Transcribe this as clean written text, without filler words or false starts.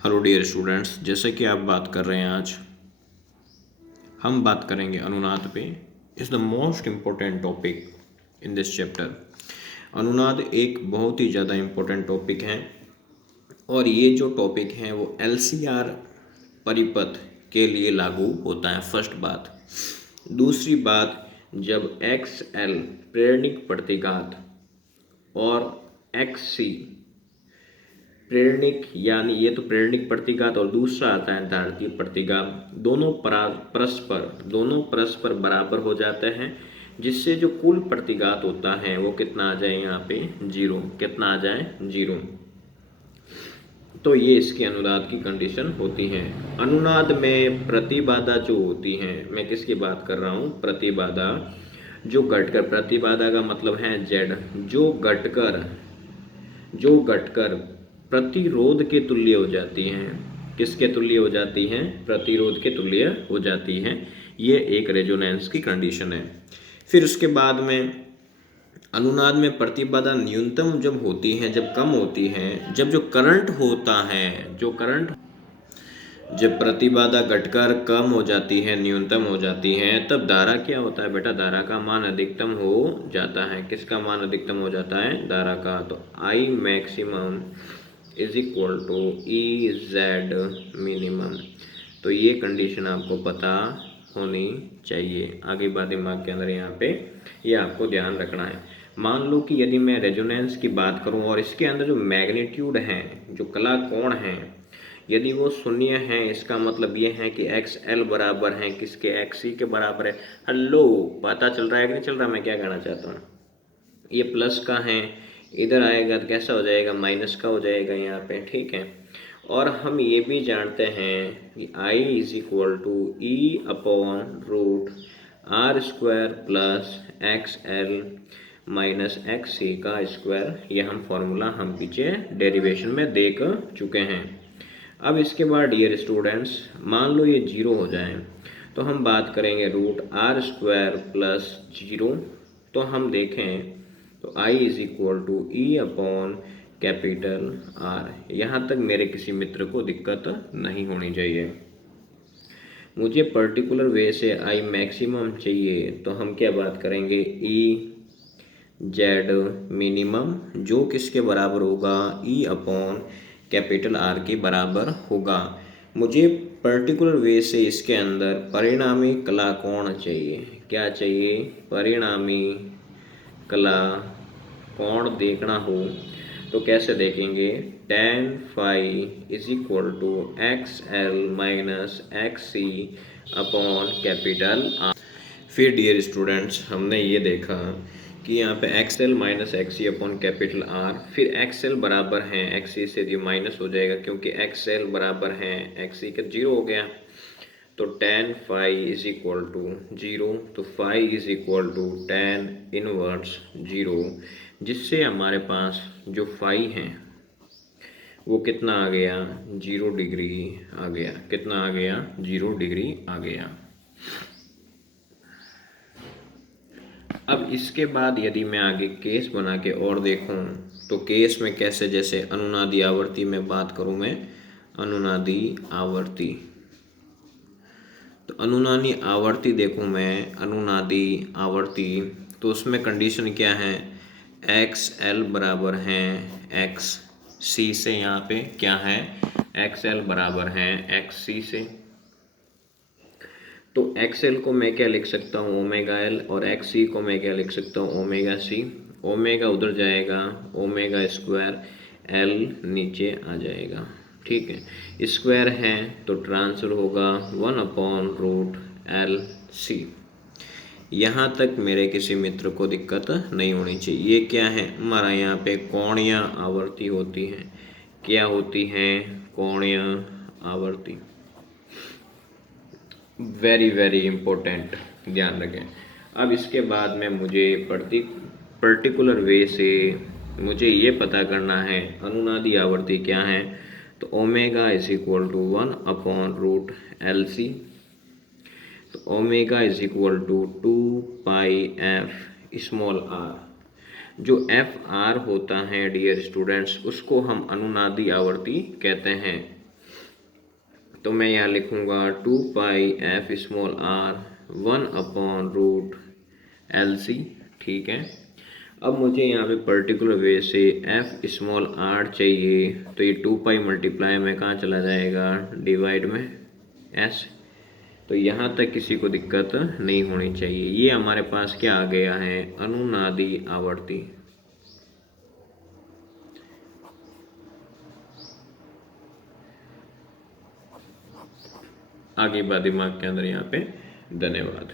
Hello dear students, जैसे कि आप बात कर रहे हैं, आज हम बात करेंगे अनुनाद पे। Is the most important topic in this chapter. अनुनाद एक बहुत ही ज़्यादा इम्पोर्टेंट टॉपिक है और ये जो टॉपिक है वो LCR परिपथ के लिए लागू होता है, फर्स्ट बात। दूसरी बात, जब XL प्रेरणिक प्रतिघात और XC प्रेरणिक, यानी ये तो प्रेरणिक प्रतिघात और दूसरा आता है धारतीय प्रतिघात, दोनों परस्पर बराबर हो जाते हैं, जिससे जो कुल प्रतिघात होता है वो कितना आ जाए, यहाँ पे 0। कितना आ जाए, 0। तो ये इसकी अनुनाद की कंडीशन होती है। अनुनाद में प्रतिबाधा जो होती है, मैं किसकी बात कर रहा हूँ, प्रतिबाधा। जो घटकर, प्रतिबाधा का मतलब है Z, जो घटकर प्रतिरोध के तुल्य हो जाती हैं। किसके तुल्य हो जाती हैं, प्रतिरोध के तुल्य हो जाती हैं। ये एक रेजोनेंस की कंडीशन है। फिर उसके बाद में अनुनाद में प्रतिबाधा न्यूनतम जब होती है, जब कम होती है, जब जो करंट होता है, जब प्रतिबाधा घटकर कम हो जाती है, न्यूनतम हो जाती है, तब धारा क्या होता है बेटा, धारा का मान अधिकतम हो जाता है। किसका मान अधिकतम हो जाता है, धारा का। तो I maximum is equal to EZ minimum. तो ये कंडीशन आपको पता होनी चाहिए। आगे बात दिमाग के अंदर यहाँ पे ये आपको ध्यान रखना है। मान लो कि यदि मैं रेजोनेंस की बात करूँ और इसके अंदर जो मैग्नीट्यूड हैं, जो कला कोण हैं, यदि वो शून्य है, इसका मतलब ये है कि XL बराबर है किसके, XC के बराबर है। हेलो, पता चल रहा है कि नहीं चल रहा मैं क्या कहना चाहता हूँ। ये प्लस का है, इधर आएगा तो कैसा हो जाएगा, माइनस का हो जाएगा यहाँ पे, ठीक है। और हम ये भी जानते हैं कि I is equal to E/√R² plus XL minus XC का स्क्वायर। ये हम फॉर्मूला हम पीछे डेरिवेशन में देख चुके हैं। अब इसके बाद डियर स्टूडेंट्स, मान लो ये 0 हो जाए तो हम बात करेंगे √R² प्लस 0। तो हम देखें तो I is equal to E/R। यहाँ तक मेरे किसी मित्र को दिक्कत नहीं होनी चाहिए। मुझे पर्टिकुलर वे से I मैक्सिमम चाहिए, तो हम क्या बात करेंगे, EZ मिनिमम, जो किसके बराबर होगा, E/R के बराबर होगा। मुझे पर्टिकुलर वे से इसके अंदर परिणामी कला कोण चाहिए। क्या चाहिए, परिणामी कला कोण देखना हो तो कैसे देखेंगे, tan phi is equal to XL minus XC/R। फिर डियर स्टूडेंट्स, हमने ये देखा कि यहाँ पे XL माइनस XC/R, फिर XL बराबर है XC से ये माइनस हो जाएगा क्योंकि XL बराबर है XC का 0 हो गया। तो tan phi is equal to 0, तो phi is equal to tan inverse 0, जिससे हमारे पास जो phi है वो कितना आ गया, 0 डिग्री आ गया। कितना आ गया, 0 डिग्री आ गया। अब इसके बाद यदि मैं आगे केस बना के और देखूं तो केस में कैसे, जैसे अनुनादी आवर्ती में बात करूं मैं, अनुनादी आवर्ती, तो अनुनादी आवर्ती देखूं मैं, अनुनादी आवर्ती, तो उसमें कंडीशन क्या है, XL बराबर है XC से। यहाँ पे क्या है, XL बराबर है XC से। तो XL को मैं क्या लिख सकता हूँ, ओमेगा L, और XC को मैं क्या लिख सकता हूँ, ओमेगा C। ओमेगा उधर जाएगा, ओमेगा स्क्वायर, L नीचे आ जाएगा, ठीक है। स्क्वायर है तो ट्रांसफर होगा 1/√LC। यहाँ तक मेरे किसी मित्र को दिक्कत नहीं होनी चाहिए। ये क्या है, हमारा यहाँ पे कोणीय आवर्ती होती है। क्या होती है, कोणीय आवर्ती। वेरी इम्पोर्टेंट, ध्यान रखें। अब इसके बाद में मुझे पर्टिकुलर वे से मुझे ये पता करना है अनुनादी आवर्ती क्या है। तो omega is equal to 1/√LC। तो omega is equal to 2πf small r। जो FR होता है डियर स्टूडेंट्स, उसको हम अनुनादी आवर्ती कहते हैं। तो मैं यहाँ लिखूँगा 2 पाई एफ स्मॉल आर 1/√LC, ठीक है। अब मुझे यहाँ पे पर्टिकुलर वे से एफ स्मॉल आर चाहिए, तो ये 2 पाई मल्टीप्लाई में कहाँ चला जाएगा, डिवाइड में एस। तो यहाँ तक किसी को दिक्कत नहीं होनी चाहिए। ये हमारे पास क्या आ गया है, अनुनादी आवर्ती। आगे बात दिमाग के अंदर यहाँ पे। धन्यवाद।